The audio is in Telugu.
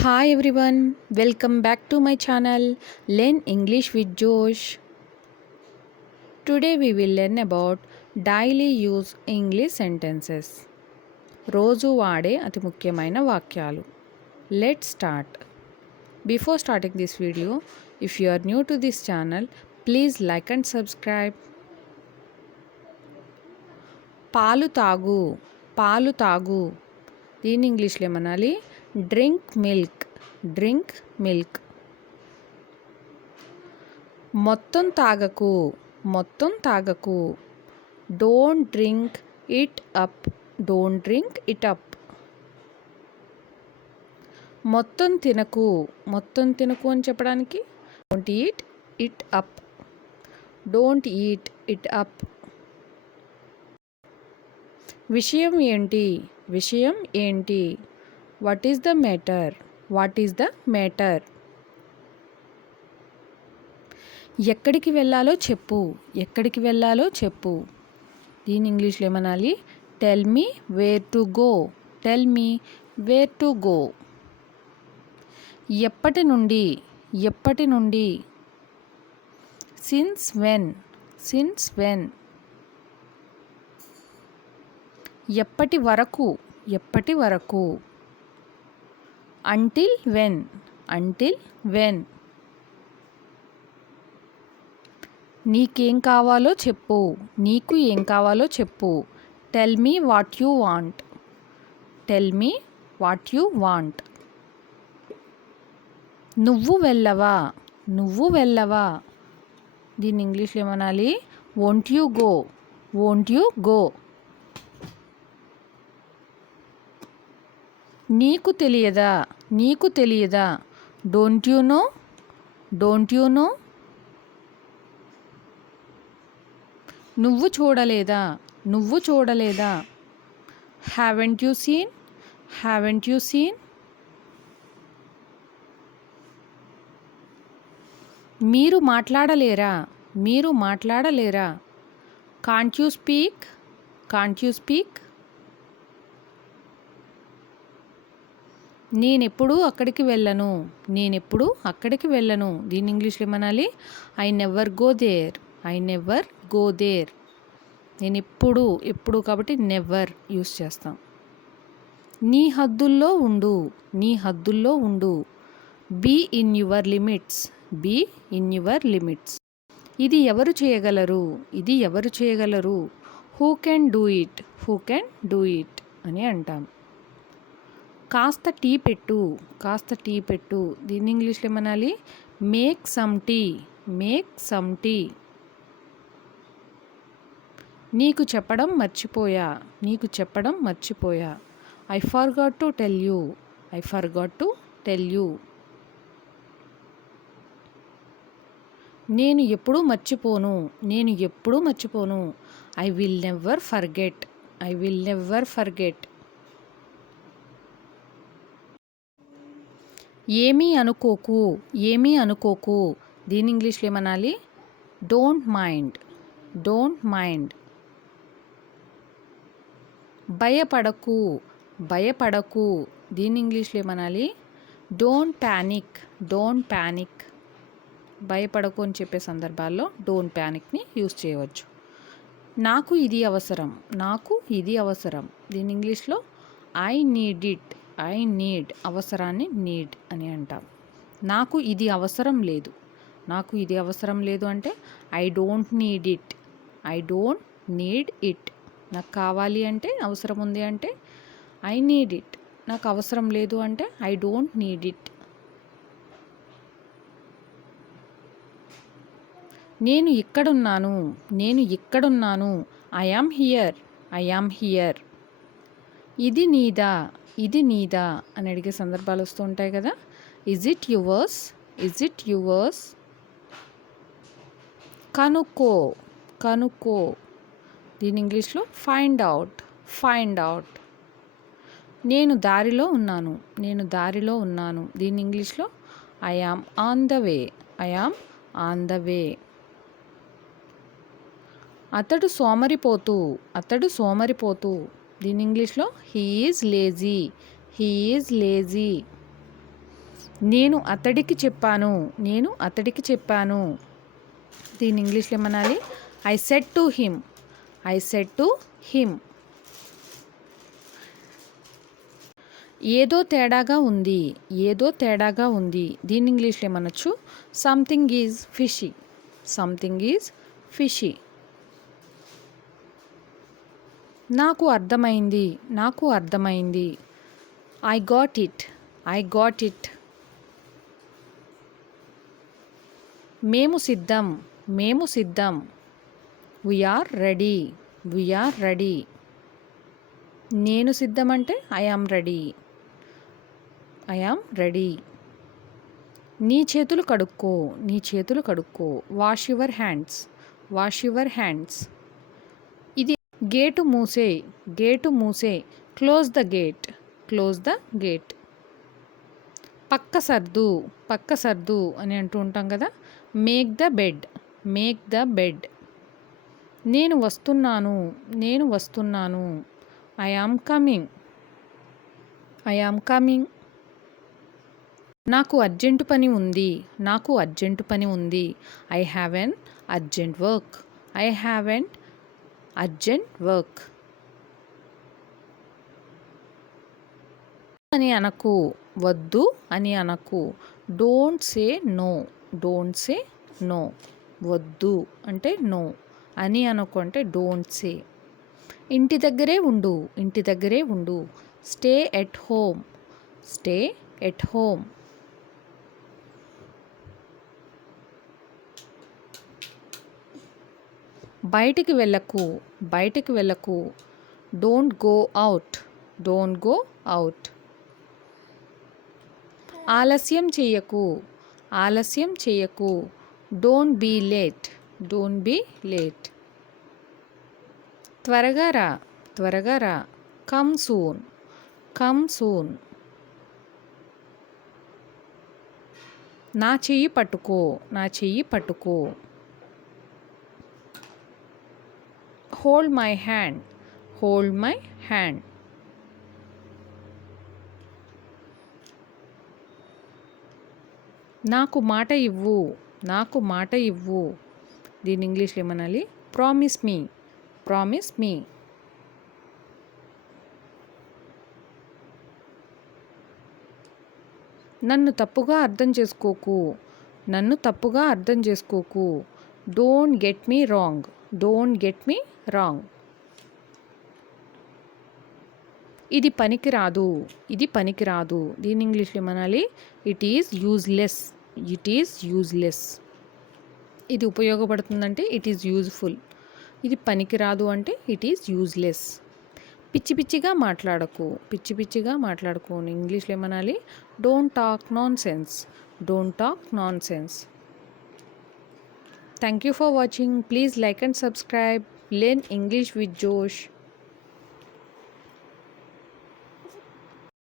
Hi everyone, welcome back to my channel Learn English with Josh. Today we will learn about daily use English sentences. రోజు వాడే అతి ముఖ్యమైన వాక్యాలు. Let's start. Before starting this video, if you are new to this channel, please like and subscribe. పాలు తాగు, పాలు తాగు. దీని ఇంగ్లీష్లో ఏమనాలి? Drink milk, drink milk. మొత్తం తాగకు, మొత్తం తాగకు. Don't drink it up, don't drink it up. మొత్తం తినకు, మొత్తం తినకు అని చెప్పడానికి don't eat it up, don't eat it up. విషయం ఏంటి, విషయం ఏంటి? What is the matter, what is the matter? ఎక్కడికి వెళ్ళాలో చెప్పు, ఎక్కడికి వెళ్ళాలో చెప్పు. దీని ఇంగ్లీష్లో ఏమనాలి? Tell me where to go, tell me where to go. ఎప్పటి నుండి, ఎప్పటి నుండి? Since when, since when. ఎప్పటి వరకు, ఎప్పటి వరకు? Until when, until when. నీకేం కావాలో చెప్పు, నీకు ఏం కావాలో చెప్పు. Tell me what you want, tell me what you want. నువ్వు వెళ్ళవా, నువ్వు వెళ్ళవా? దీని ఇంగ్లీష్లో ఏమనాలి? Won't you go, won't you go. నీకు తెలియదా, నీకు తెలియదా? Don't you know, don't you know. నువ్వు చూడలేదా, నువ్వు చూడలేదా? Haven't you seen, haven't you seen. మీరు మాట్లాడలేరా, మీరు మాట్లాడలేరా? Can't you speak, can't you speak. నేనెప్పుడూ అక్కడికి వెళ్ళను, నేనెప్పుడూ అక్కడికి వెళ్ళను. దీని ఇంగ్లీష్లో ఏమనాలి? I never go there, I never go there. నేను ఎప్పుడు, ఎప్పుడు కాబట్టి నెవర్ యూస్ చేస్తాం. నీ హద్దుల్లో ఉండు, నీ హద్దుల్లో ఉండు. Be in your limits, be in your limits. ఇది ఎవరు చేయగలరు, ఇది ఎవరు చేయగలరు? Who can do it, who can do it అని అంటాం. కాస్త టీ పెట్టు, కాస్త టీ పెట్టు. దీన్ని ఇంగ్లీష్లో ఏమనాలి? Make some tea, make some tea. నీకు చెప్పడం మర్చిపోయా, నీకు చెప్పడం మర్చిపోయా. I forgot to tell you, I forgot to tell you. నేను ఎప్పుడూ మర్చిపోను, నేను ఎప్పుడూ మర్చిపోను. I will never forget, I will never forget. ఏమీ అనుకోకు, ఏమీ అనుకోకు. దీని ఇంగ్లీష్లో ఏమనాలి? Don't mind, don't mind. భయపడకు, భయపడకు. దీని ఇంగ్లీష్లో ఏమనాలి? Don't panic, don't panic. భయపడకు అని చెప్పే సందర్భాల్లో డోంట్ ప్యానిక్ని యూస్ చేయవచ్చు. నాకు ఇది అవసరం, నాకు ఇది అవసరం. దీని ఇంగ్లీష్లో I need it, I need. అవసరాన్ని నీడ్ అని అంటాం. నాకు ఇది అవసరం లేదు, నాకు ఇది అవసరం లేదు అంటే I don't need it, I don't need it. నాకు కావాలి అంటే, అవసరం ఉంది అంటే ఐ నీడ్ ఇట్. నాకు అవసరం లేదు అంటే ఐ డోంట్ నీడ్ ఇట్. నేను ఇక్కడున్నాను, నేను ఇక్కడున్నాను. I am here, I am here. ఇది నీదా, ఇది నీదా అని అడిగే సందర్భాలు వస్తూ ఉంటాయి కదా. Is it yours, is it yours. కనుక్కో, కనుక్కో. దీని ఇంగ్లీష్లో ఫైండ్ అవుట్, ఫైండ్ అవుట్. నేను దారిలో ఉన్నాను, నేను దారిలో ఉన్నాను. దీని ఇంగ్లీష్లో I am on the way, I am on the way. అతడు సోమరిపోతూ, అతడు సోమరిపోతూ. దీని ఇంగ్లీష్లో he is lazy, he is lazy. నేను అతడికి చెప్పాను. నేను అతడికి చెప్పాను. దీన్ని ఇంగ్లీష్లో ఏమనాలి? I said to him. I said to him. ఏదో తేడాగా ఉంది. ఏదో తేడాగా ఉంది. దీన్ని ఇంగ్లీష్లో ఏమనొచ్చు? Something is fishy. Something is fishy. నాకు అర్థమైంది. నాకు అర్థమైంది. I got it. I got it. మేము సిద్ధం. మేము సిద్ధం. We are ready. We are ready. నేను సిద్ధం అంటే I am ready. I am ready. నీ చేతులు కడుక్కో. నీ చేతులు కడుక్కో. Wash your hands. Wash your hands. ఇది గేటు మూసే. గేటు మూసే. Close the gate. Close the gate. పక్క సర్దు. పక్క సర్దు అని అంటూ ఉంటాం కదా. Make the bed. Make the bed. నేను వస్తున్నాను. నేను వస్తున్నాను. I am coming. I am coming. నాకు అర్జెంటు పని ఉంది. నాకు అర్జెంటు పని ఉంది. I have an urgent work. I have an urgent work. అని అనకు. వద్దు అని అనకు. Don't say no. Don't say no. వద్దు అంటే నో. అని అనకు అంటే డోంట్ సే. ఇంటి దగ్గరే ఉండు. ఇంటి దగ్గరే ఉండు. Stay at home. Stay at home. బయటికి వెళ్ళకు. బయటికి వెళ్ళకు. Don't go out. Don't go out. ఆలస్యం చేయకు. ఆలస్యం చేయకు. Don't be late. Don't be late. త్వరగా రా. త్వరగా రా. Come soon. Come soon. నా చెయ్యి పట్టుకో. నా చెయ్యి పట్టుకో. Hold my hand. Hold my hand. నాకు మాట ఇవ్వు. నాకు మాట ఇవ్వు. దీని ఇంగ్లీష్లో ఏమనాలి? Promise me. Promise me. నన్ను తప్పుగా అర్థం చేసుకోకు. నన్ను తప్పుగా అర్థం చేసుకోకు. Don't get me wrong. Don't get me wrong. ఇది పనికిరాదు. ఇది పనికిరాదు. దీని ఇంగ్లీష్లో ఏమనాలి? It is useless. It is useless. ఇది ఉపయోగపడుతుందంటే ఇట్ ఈజ్ యూజ్ఫుల్. ఇది పనికిరాదు అంటే ఇట్ ఈజ్ యూజ్లెస్. పిచ్చి పిచ్చిగా మాట్లాడకు. పిచ్చి పిచ్చిగా మాట్లాడకు. ఇంగ్లీష్లో ఏమనాలి? Don't talk non sense. Don't talk non sense. Thank you for watching. Please like and subscribe. Learn English with Josh.